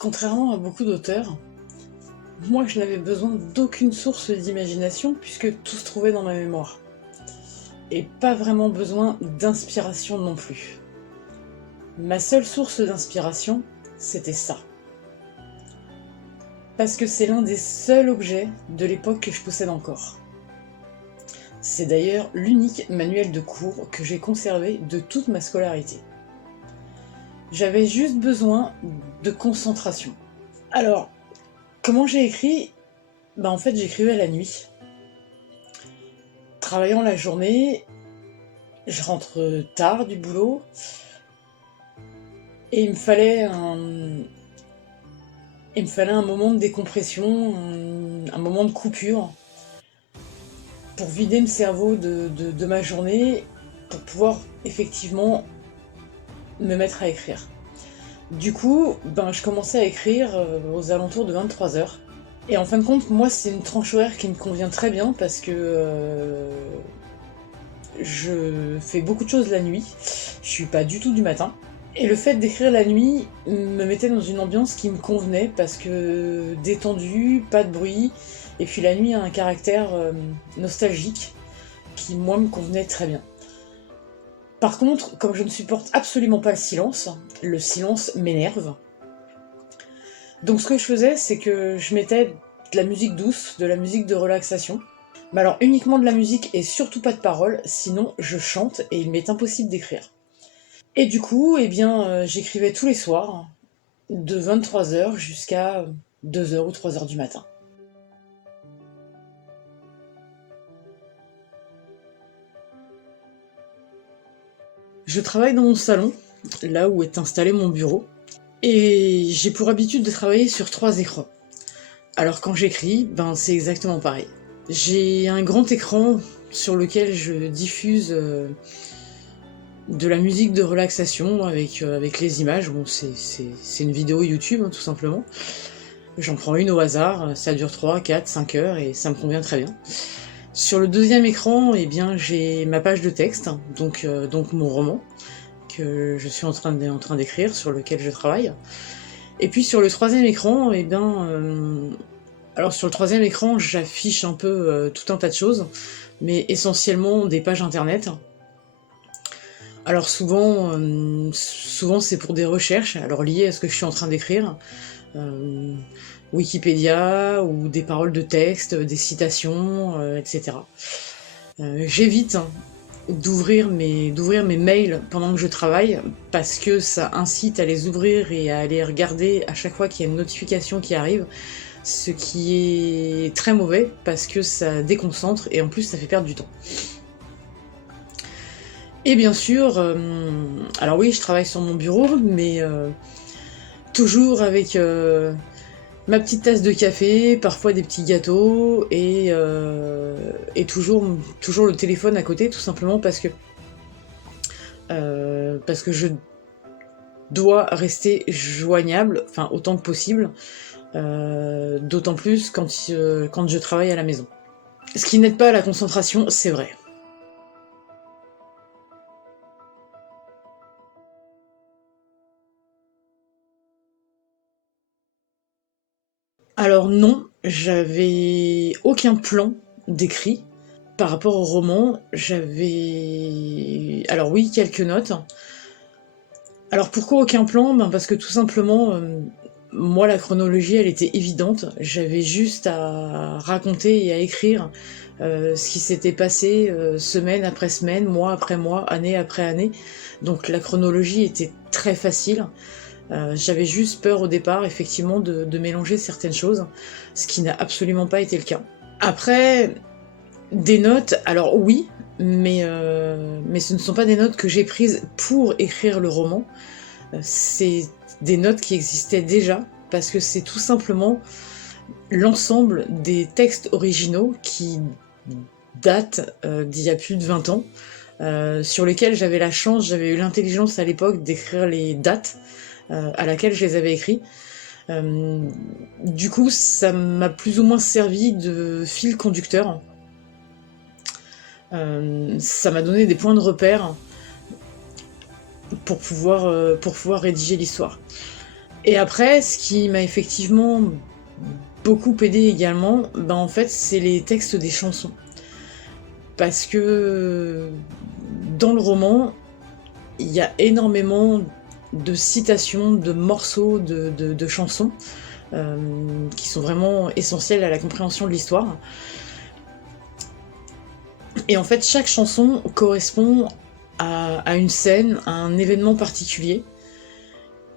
Contrairement à beaucoup d'auteurs, moi je n'avais besoin d'aucune source d'imagination puisque tout se trouvait dans ma mémoire. Et pas vraiment besoin d'inspiration non plus. Ma seule source d'inspiration, c'était ça. Parce que c'est l'un des seuls objets de l'époque que je possède encore. C'est d'ailleurs l'unique manuel de cours que j'ai conservé de toute ma scolarité. J'avais juste besoin de concentration. Alors, comment j'ai écrit ? En fait, j'écrivais la nuit. Travaillant la journée, je rentre tard du boulot, et il me fallait un moment de décompression, un moment de coupure, pour vider le cerveau de ma journée, pour pouvoir effectivement me mettre à écrire. Du coup, je commençais à écrire aux alentours de 23h. Et en fin de compte, moi, c'est une tranche horaire qui me convient très bien parce que je fais beaucoup de choses la nuit. Je suis pas du tout du matin. Et le fait d'écrire la nuit me mettait dans une ambiance qui me convenait parce que détendu, pas de bruit. Et puis la nuit a un caractère nostalgique qui, moi, me convenait très bien. Par contre, comme je ne supporte absolument pas le silence m'énerve. Donc ce que je faisais, c'est que je mettais de la musique douce, de la musique de relaxation. Mais alors uniquement de la musique et surtout pas de paroles, sinon je chante et il m'est impossible d'écrire. Et du coup, j'écrivais tous les soirs, de 23h jusqu'à 2h ou 3h du matin. Je travaille dans mon salon, là où est installé mon bureau, et j'ai pour habitude de travailler sur 3 écrans. Alors quand j'écris, c'est exactement pareil. J'ai un grand écran sur lequel je diffuse de la musique de relaxation avec les images. Bon, c'est une vidéo YouTube, tout simplement. J'en prends une au hasard, ça dure 3, 4, 5 heures et ça me convient très bien. Sur le deuxième écran, j'ai ma page de texte, donc mon roman, que je suis en train d'écrire, sur lequel je travaille. Et puis sur le troisième écran, alors sur le troisième écran, j'affiche un peu tout un tas de choses, mais essentiellement des pages internet. Alors souvent c'est pour des recherches, alors liées à ce que je suis en train d'écrire, Wikipédia, ou des paroles de texte, des citations, etc. J'évite d'ouvrir mes mails pendant que je travaille, parce que ça incite à les ouvrir et à les regarder à chaque fois qu'il y a une notification qui arrive, ce qui est très mauvais, parce que ça déconcentre et en plus ça fait perdre du temps. Et bien sûr, alors oui, je travaille sur mon bureau, mais toujours avec ma petite tasse de café, parfois des petits gâteaux, et toujours le téléphone à côté, tout simplement parce que je dois rester joignable, autant que possible, d'autant plus quand je travaille à la maison. Ce qui n'aide pas à la concentration, c'est vrai. Alors non, j'avais aucun plan d'écrit par rapport au roman. Alors oui, quelques notes. Alors pourquoi aucun plan ? Parce que tout simplement, moi la chronologie elle était évidente. J'avais juste à raconter et à écrire ce qui s'était passé semaine après semaine, mois après mois, année après année. Donc la chronologie était très facile. J'avais juste peur au départ, effectivement, de mélanger certaines choses, ce qui n'a absolument pas été le cas. Après, des notes, alors oui, mais ce ne sont pas des notes que j'ai prises pour écrire le roman, c'est des notes qui existaient déjà, parce que c'est tout simplement l'ensemble des textes originaux qui datent d'il y a plus de 20 ans, sur lesquels j'avais eu l'intelligence à l'époque d'écrire les dates à laquelle je les avais écrits. Du coup, ça m'a plus ou moins servi de fil conducteur. Ça m'a donné des points de repère pour pouvoir rédiger l'histoire. Et après, ce qui m'a effectivement beaucoup aidé également, en fait, c'est les textes des chansons. Parce que dans le roman, il y a énormément de citations, de morceaux, de chansons qui sont vraiment essentiels à la compréhension de l'histoire. Et en fait, chaque chanson correspond à une scène, à un événement particulier.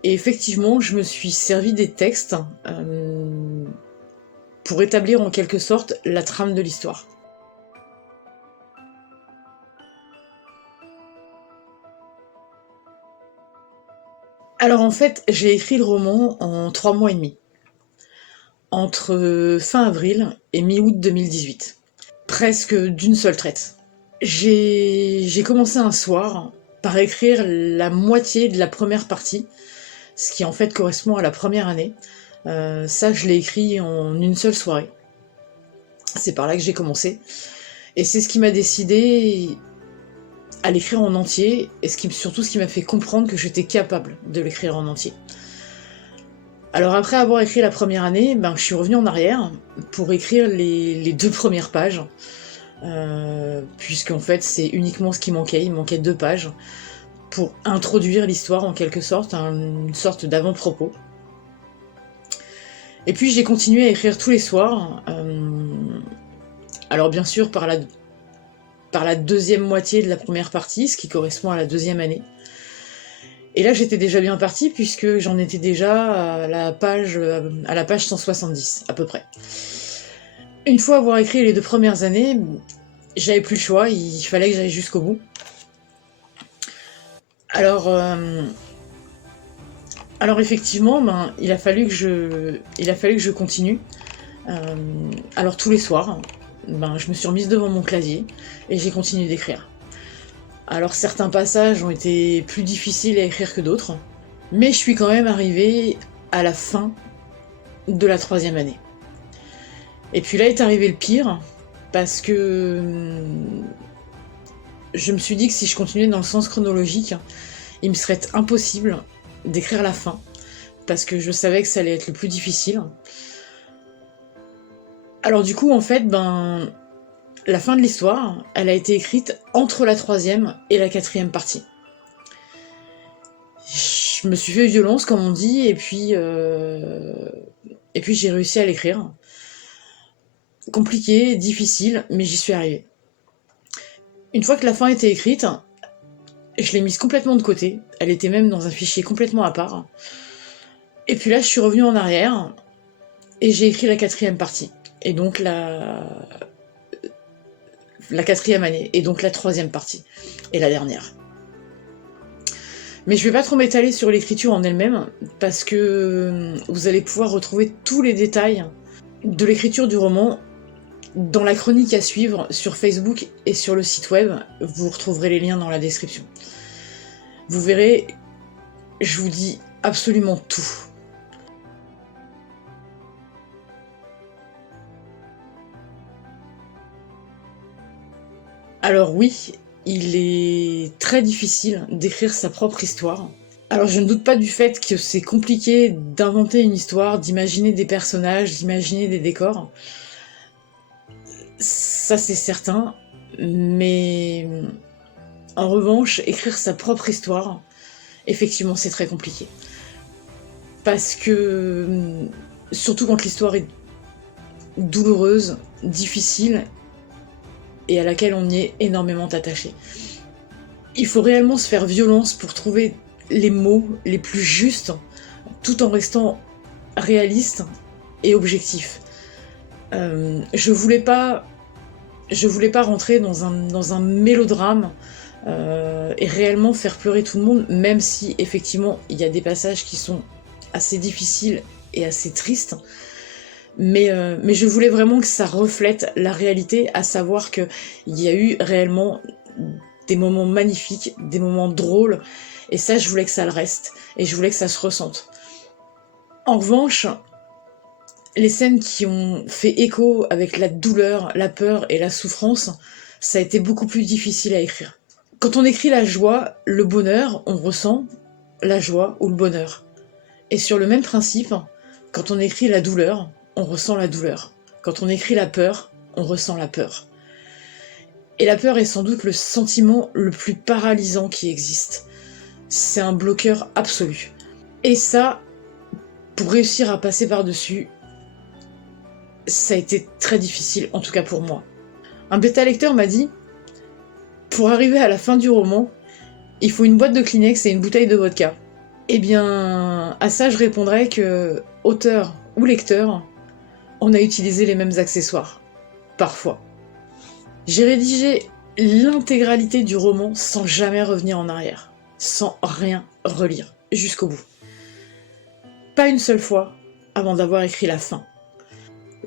Et effectivement, je me suis servi des textes pour établir en quelque sorte la trame de l'histoire. Alors en fait, j'ai écrit le roman en 3 mois et demi, entre fin avril et mi-août 2018, presque d'une seule traite. J'ai commencé un soir par écrire la moitié de la première partie, ce qui en fait correspond à la première année. Ça, je l'ai écrit en une seule soirée. C'est par là que j'ai commencé. Et c'est ce qui m'a décidé à l'écrire en entier, et surtout ce qui m'a fait comprendre que j'étais capable de l'écrire en entier. Alors après avoir écrit la première année, je suis revenue en arrière pour écrire les 2 premières pages, puisqu'en fait c'est uniquement ce qui manquait, il manquait 2 pages, pour introduire l'histoire en quelque sorte, une sorte d'avant-propos. Et puis j'ai continué à écrire tous les soirs, alors bien sûr par la deuxième moitié de la première partie, ce qui correspond à la 2e année. Et là j'étais déjà bien partie puisque j'en étais déjà à la page 170 à peu près. Une fois avoir écrit les 2 premières années, j'avais plus le choix, il fallait que j'aille jusqu'au bout. Alors effectivement, il a fallu que je continue. Alors tous les soirs, je me suis remise devant mon clavier et j'ai continué d'écrire. Alors certains passages ont été plus difficiles à écrire que d'autres, mais je suis quand même arrivée à la fin de la 3e année. Et puis là est arrivé le pire, parce que je me suis dit que si je continuais dans le sens chronologique, il me serait impossible d'écrire la fin, parce que je savais que ça allait être le plus difficile. Alors du coup, en fait, la fin de l'histoire, elle a été écrite entre la 3e et la 4e partie. Je me suis fait violence, comme on dit, et puis j'ai réussi à l'écrire. Compliqué, difficile, mais j'y suis arrivée. Une fois que la fin était écrite, je l'ai mise complètement de côté. Elle était même dans un fichier complètement à part. Et puis là, je suis revenue en arrière, et j'ai écrit la 4e partie. Et donc la 4e année, et donc la 3e partie, et la dernière. Mais je vais pas trop m'étaler sur l'écriture en elle-même, parce que vous allez pouvoir retrouver tous les détails de l'écriture du roman dans la chronique à suivre sur Facebook et sur le site web. Vous retrouverez les liens dans la description. Vous verrez, je vous dis absolument tout. Alors oui, il est très difficile d'écrire sa propre histoire. Alors je ne doute pas du fait que c'est compliqué d'inventer une histoire, d'imaginer des personnages, d'imaginer des décors. Ça c'est certain, mais en revanche, écrire sa propre histoire, effectivement c'est très compliqué. Parce que, surtout quand l'histoire est douloureuse, difficile, et à laquelle on y est énormément attaché. Il faut réellement se faire violence pour trouver les mots les plus justes, tout en restant réaliste et objectif. Je voulais pas rentrer dans un mélodrame et réellement faire pleurer tout le monde, même si effectivement il y a des passages qui sont assez difficiles et assez tristes. Mais je voulais vraiment que ça reflète la réalité, à savoir qu'il y a eu réellement des moments magnifiques, des moments drôles, et ça je voulais que ça le reste, et je voulais que ça se ressente. En revanche, les scènes qui ont fait écho avec la douleur, la peur et la souffrance, ça a été beaucoup plus difficile à écrire. Quand on écrit la joie, le bonheur, on ressent la joie ou le bonheur. Et sur le même principe, quand on écrit la douleur, on ressent la douleur. Quand on écrit la peur, on ressent la peur. Et la peur est sans doute le sentiment le plus paralysant qui existe. C'est un bloqueur absolu. Et ça, pour réussir à passer par-dessus, ça a été très difficile, en tout cas pour moi. Un bêta-lecteur m'a dit « Pour arriver à la fin du roman, il faut une boîte de Kleenex et une bouteille de vodka. » Eh bien, à ça je répondrais que, auteur ou lecteur, on a utilisé les mêmes accessoires. Parfois. J'ai rédigé l'intégralité du roman sans jamais revenir en arrière, sans rien relire, jusqu'au bout. Pas une seule fois avant d'avoir écrit la fin.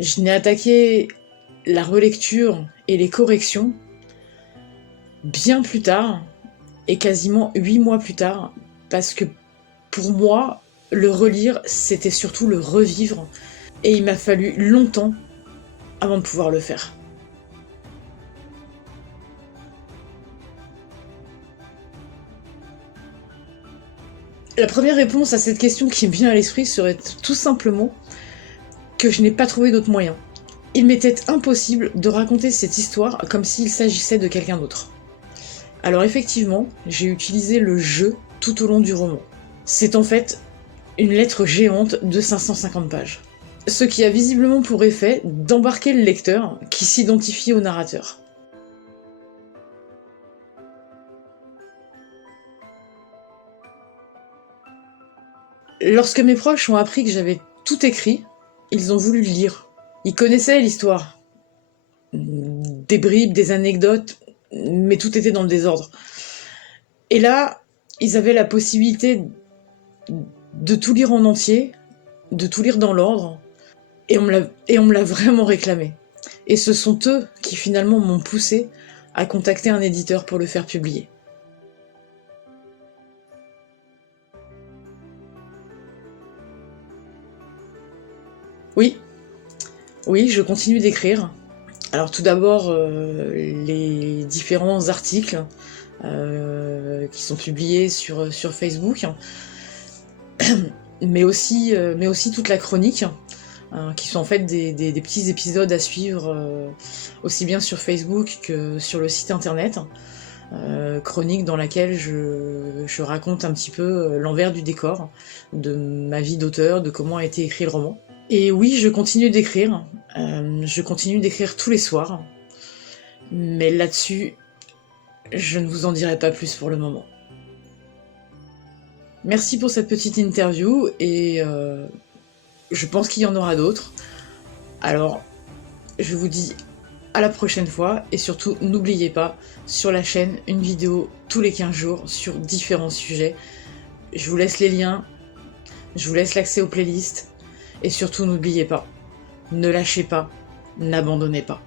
Je n'ai attaqué la relecture et les corrections bien plus tard, et quasiment 8 mois plus tard, parce que pour moi, le relire, c'était surtout le revivre, et il m'a fallu longtemps avant de pouvoir le faire. La première réponse à cette question qui me vient à l'esprit serait tout simplement que je n'ai pas trouvé d'autre moyen. Il m'était impossible de raconter cette histoire comme s'il s'agissait de quelqu'un d'autre. Alors effectivement, j'ai utilisé le jeu tout au long du roman. C'est en fait une lettre géante de 550 pages. Ce qui a visiblement pour effet d'embarquer le lecteur qui s'identifie au narrateur. Lorsque mes proches ont appris que j'avais tout écrit, ils ont voulu le lire. Ils connaissaient l'histoire. Des bribes, des anecdotes, mais tout était dans le désordre. Et là, ils avaient la possibilité de tout lire en entier, de tout lire dans l'ordre, et on me l'a vraiment réclamé. Et ce sont eux qui finalement m'ont poussé à contacter un éditeur pour le faire publier. Oui, je continue d'écrire. Alors tout d'abord, les différents articles qui sont publiés sur Facebook, mais aussi toute la chronique, qui sont en fait des petits épisodes à suivre aussi bien sur Facebook que sur le site internet. Chronique dans laquelle je raconte un petit peu l'envers du décor de ma vie d'auteur, de comment a été écrit le roman. Et oui, je continue d'écrire tous les soirs, mais là-dessus, je ne vous en dirai pas plus pour le moment. Merci pour cette petite interview, et je pense qu'il y en aura d'autres. Alors, je vous dis à la prochaine fois, et surtout, n'oubliez pas, sur la chaîne, une vidéo tous les 15 jours sur différents sujets. Je vous laisse les liens, je vous laisse l'accès aux playlists, et surtout n'oubliez pas, ne lâchez pas, n'abandonnez pas.